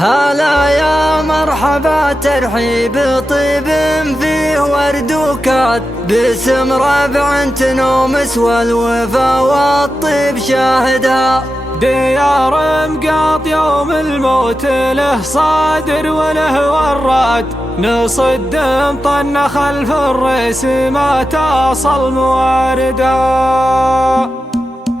هلا يا مرحبا ترحيب طيب فيه ورد وكاد، باسم ربع تنومس والوفا والطيب شاهدها. ديار مقاط يوم الموت له صادر وله وراد، نصد طن خلف الريس ما تصل مواردا.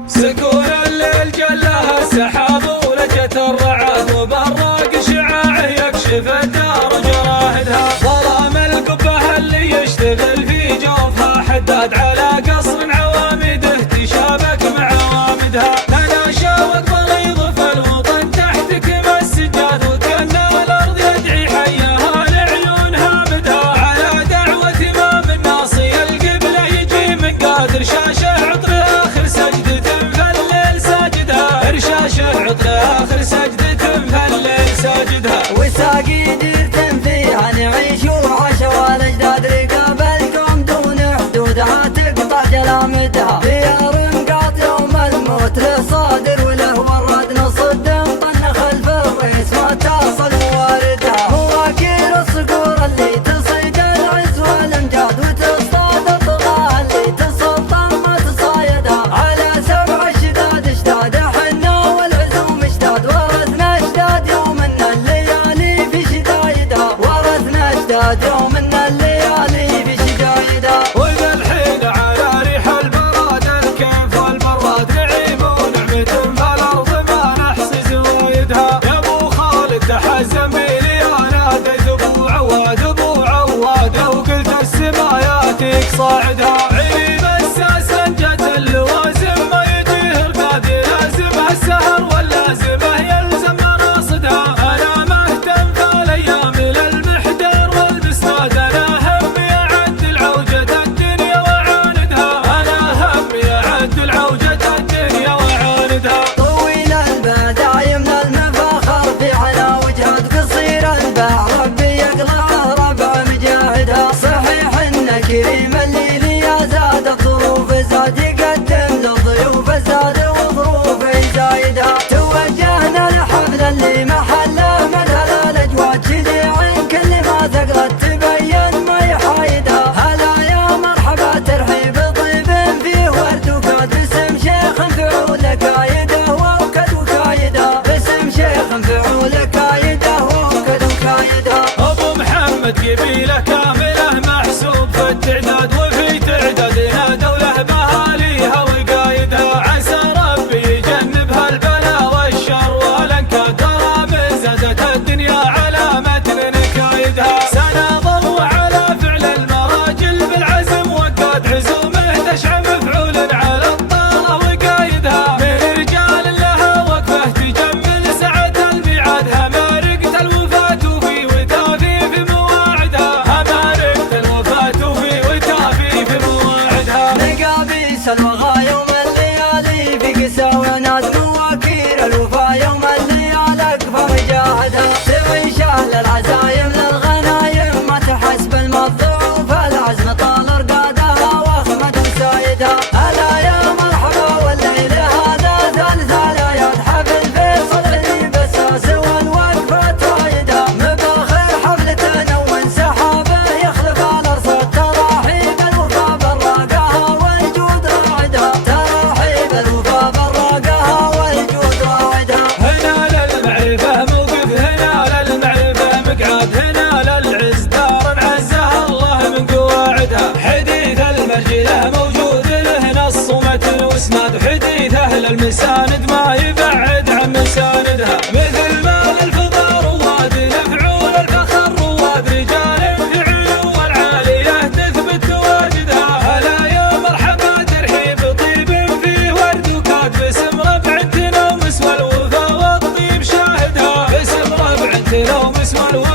سكون الليل جلها السحاب ولجت الرعد، وبراق شعاعه يكشف الدار جراهدها. ظلام القبه اللي يشتغل في جوفها حداد، على قصر عوامده تشابك مع عوامدها. تناشى والضريض في الوطن تحتك السجاد، وكان الارض يدعي حياها لعيونها بدها. على دعوة امام الناصي القبله يجي من قادر، شاشه عطر اخر سجدة فالليل ساجدها. رشاشه عطر اخر سجدة فالليل ساجدها. وساقي ديرة فيها نعيش وعشا والاجداد، رقابلكم دون حدودها تقطع جلامدها. ديار مقاط يوم الموت له صادر وله وراد، نصد طن خلف الريس ما تصل مواردها. مواكيل الصقور اللي تصيد العز والامجاد، وتصطاد الطغاة اللي تسلطن ما تصايدها. على 7 شداد اشتاد حنا والعزوم اشتاد، ورثنا اشتاد يوم ان الليالي في شدايدها. ورثنا اشتاد يوم ان الليالي في شدايدها. وإذا الحين على ريح البراد الكيف والبراد، نعيم ونعمة فالأرض ما نحصي زوايدها. يا أبو خالد تحزن بيلي أنا ناديت أبو عواد أبو عواد، لو قلت السماياتك صاعدها. عيب الساسن جت اللوازم ما يجيه رقاد، يلازمها السهر واللازمه يلزم مراصدها. أنا مهتم فالأيام للمحدار والبسناد، أنا همي أعدل عوجة الدنيا وعاندها. أنا همي أعدل عوجة الدنيا وعاندها. طويل الباع دايم المفاخر في على وجهد، قصير الباع ربي يقلعه ربع مجاهدها. صحيح ان كريم الليل يا زاد الظروف زاد، يقدم للضيوف زاد وظروفه زايدها. توجهنا لحفل اللي محله مدى الاجواد، شجيع كل ما ثقلت تبين ما يحايدها. هلا يا مرحبا ترحيب طيب فيه ورد وكاد، باسم شيخ فعول كايده وكد وكايده. باسم شيخ فعول كايده وكد وكايده. أبو محمد قبيلة كاملة محسوب في التعداد، وفي تعدادنا دولة بأهاليها وقايدها. عسى ربي يجنبها البلاء والشر والانكاد، ترى من زادت الدنيا على متن نكايدها. سنظل على فعل المراجل بالعزم وقاد، عزومه تشع مفعول على الطاعة وقايدها. من رجال لها وقفه تجمل سعد الميعاد، همارقة الوفاة وفي وتافي في مواعدها. همارقة الوفاة وفي وتافي في مواعدها. نقابيس الوغى يوم الليالي في قساوة ناس، مواكير الوفا يوم الليالي اكفى مجاهدها. سوي شهل العزايم للغنايم ما تحسب المضعوف، العزم طال رقادها واخمد وسايدها. هلا يا مرحبا والليل هذا ثالث الايات، حفل فيصل اللي بساس والوقفة رايدها. مباخر حفلة نون سحابه يخلف الارصاد، تراحيب الوفا براقها والجود راعدها. تراحيب الوفا براقها والجود راعدها. هنا للمعرفة موقف، هنا للمعرفة مقعد، هنا للعز دار عزها الله من قواعدها. حديث المرجلة موجود له نص ومتن واسناد، حديث أهل المساند ما يبعد عن مساندها. مثل ما للفضا رواد لفعول الفخر رواد، رجال في علو العالية تثبت تواجدها. هلا يا مرحبا ترحيب طيب فيه ورد وكاد، باسم ربع تنومس والوفا والطيب شاهدها. باسم ربع تنومس والوفا